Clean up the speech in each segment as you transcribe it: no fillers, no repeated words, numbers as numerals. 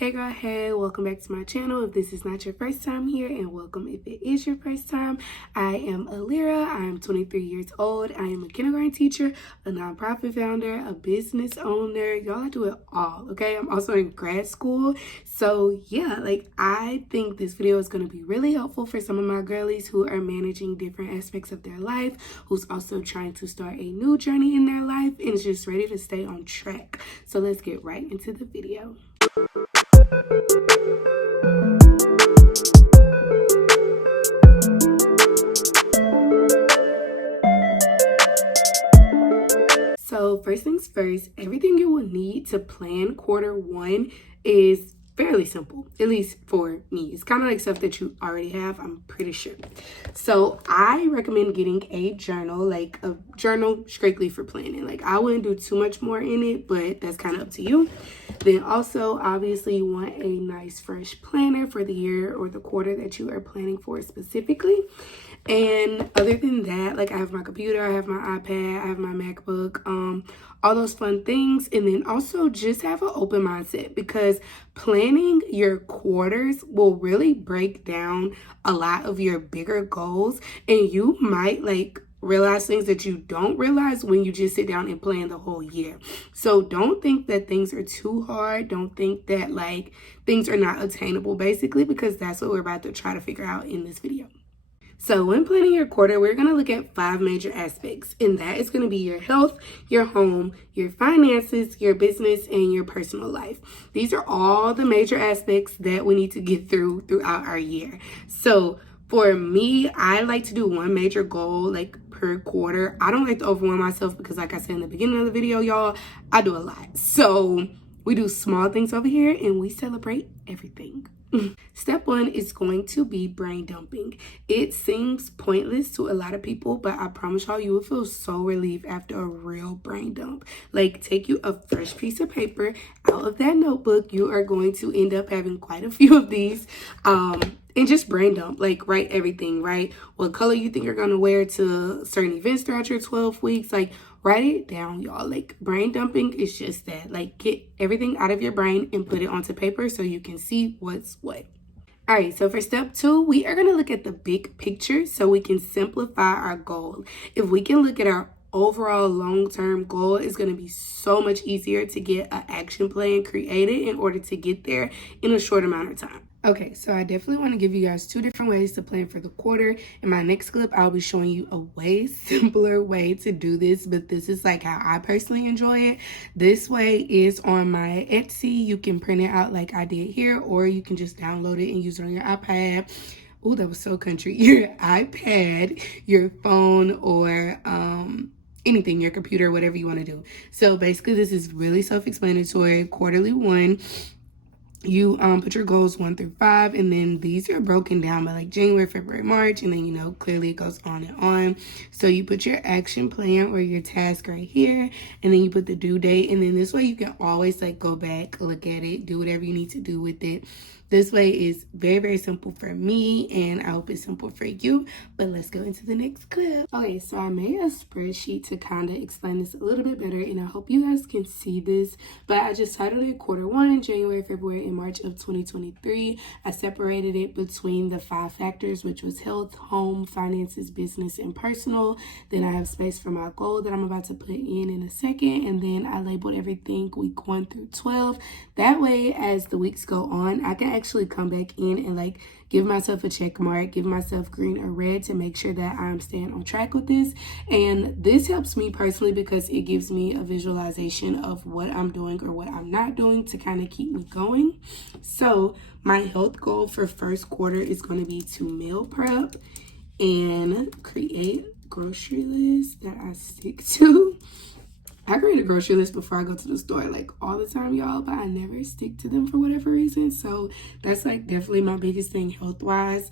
Hey girl, hey, welcome back to my channel. If this is not your first time here, and welcome if it is your first time. I am Alira. I am 23 years old. I am a kindergarten teacher, a nonprofit founder, a business owner. Y'all, I do it all, okay? I'm also in grad school. So yeah, I think this video is going to be really helpful for some of my girlies who are managing different aspects of their life, who's also trying to start a new journey in their life and is just ready to stay on track. So let's get right into the video. So first things first, everything you will need to plan quarter one is fairly simple, at least for me. It's kind of like stuff that you already have, I'm pretty sure. So I recommend getting a journal, like a journal strictly for planning. I wouldn't do too much more in it, but that's kind of up to you. Then also, obviously, you want a nice fresh planner for the year or the quarter that you are planning for specifically. And other than that, I have my computer, I have my iPad, I have my MacBook, all those fun things. And then also just have an open mindset, because planning your quarters will really break down a lot of your bigger goals, and you might realize things that you don't realize when you just sit down and plan the whole year. So don't think that things are too hard. Don't think that things are not attainable, basically, because that's what we're about to try to figure out in this video. So when planning your quarter, we're going to look at 5 major aspects, and that is going to be your health, your home, your finances, your business, and your personal life. These are all the major aspects that we need to get throughout our year. So for me, I like to do one major goal per quarter. I don't like to overwhelm myself because, like I said in the beginning of the video, y'all, I do a lot. So we do small things over here and we celebrate everything. Step 1 is going to be brain dumping. It seems pointless to a lot of people, but I promise y'all, you will feel so relieved after a real brain dump. Take you a fresh piece of paper out of that notebook. You are going to end up having quite a few of these. And just brain dump, write everything, right? What color you think you're going to wear to certain events throughout your 12 weeks. Write it down, y'all. Brain dumping is just that. Get everything out of your brain and put it onto paper so you can see what's what. All right, so for step 2, we are going to look at the big picture so we can simplify our goal. If we can look at our overall long-term goal, it's going to be so much easier to get an action plan created in order to get there in a short amount of time. Okay, so I definitely want to give you guys 2 different ways to plan for the quarter. In my next clip, I'll be showing you a way simpler way to do this, but this is how I personally enjoy it. This way is on my Etsy. You can print it out like I did here, or you can just download it and use it on your iPad. Oh, that was so country. Your iPad, your phone, or anything, your computer, whatever you want to do. So basically, this is really self-explanatory. Quarterly 1. You put your goals 1 through 5, and then these are broken down by January, February, March, and then clearly it goes on and on. So you put your action plan or your task right here, and then you put the due date, and then this way you can always go back, look at it, do whatever you need to do with it. This way is very, very simple for me, and I hope it's simple for you. But let's go into the next clip. Okay, so I made a spreadsheet to kind of explain this a little bit better, and I hope you guys can see this. But I just titled it Quarter 1, January, February, and March of 2023. I separated it between the 5 factors, which was health, home, finances, business, and personal. Then I have space for my goal that I'm about to put in a second, and then I labeled everything week 1 through 12. That way, as the weeks go on, I can actually come back in and give myself a check mark, give myself green or red to make sure that I'm staying on track with this. And this helps me personally because it gives me a visualization of what I'm doing or what I'm not doing to kind of keep me going. So my health goal for first quarter is going to be to meal prep and create grocery lists that I stick to. I create a grocery list before I go to the store all the time, y'all, but I never stick to them for whatever reason. So that's definitely my biggest thing health-wise.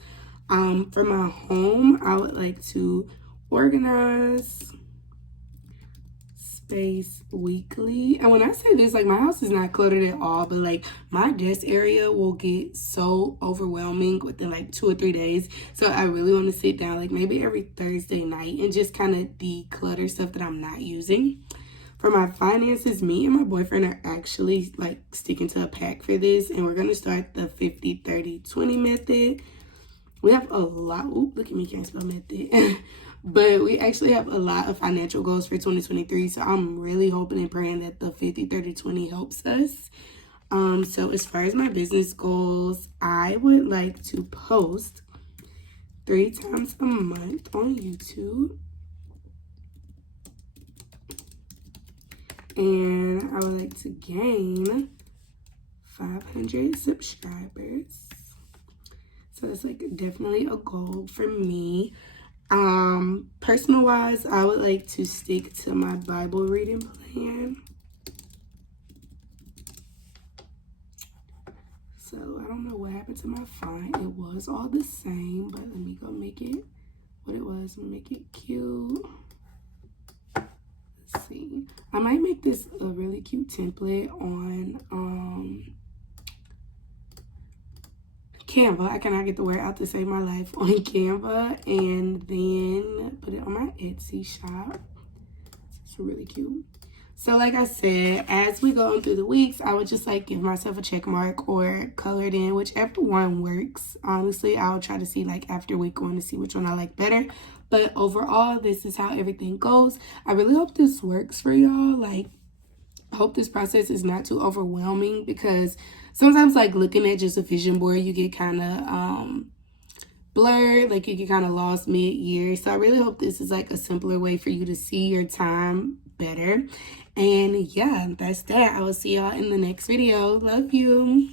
For my home, I would like to organize space weekly. And when I say this, my house is not cluttered at all, but my desk area will get so overwhelming within 2 or 3 days. So I really want to sit down maybe every Thursday night and just kind of declutter stuff that I'm not using. For my finances, me and my boyfriend are actually like sticking to a pact for this, and we're going to start the 50-30-20 method. We have a lot, ooh, look at me, can't spell method. But we actually have a lot of financial goals for 2023, so I'm really hoping and praying that the 50-30-20 helps us. So as far as my business goals, I would like to post 3 times a month on YouTube. And I would like to gain 500 subscribers. So that's like definitely a goal for me. Personal wise, I would like to stick to my Bible reading plan. So I don't know what happened to my font. It was all the same, but let me go make it what it was. Let me make it cute. Let's see. I might make this a really cute template on Canva. I cannot get the word out to save my life on Canva, and then put it on my Etsy shop. It's really cute. So like I said, as we go on through the weeks, I would just like give myself a check mark or color it in, whichever one works. Honestly, I'll try to see like after week 1 to see which one I like better. But overall, this is how everything goes. I really hope this works for y'all. Like, I hope this process is not too overwhelming, because sometimes like looking at just a vision board, you get kind of blurred, like you get kind of lost mid-year. So I really hope this is like a simpler way for you to see your time better. And yeah, that's that. I will see y'all in the next video. Love you.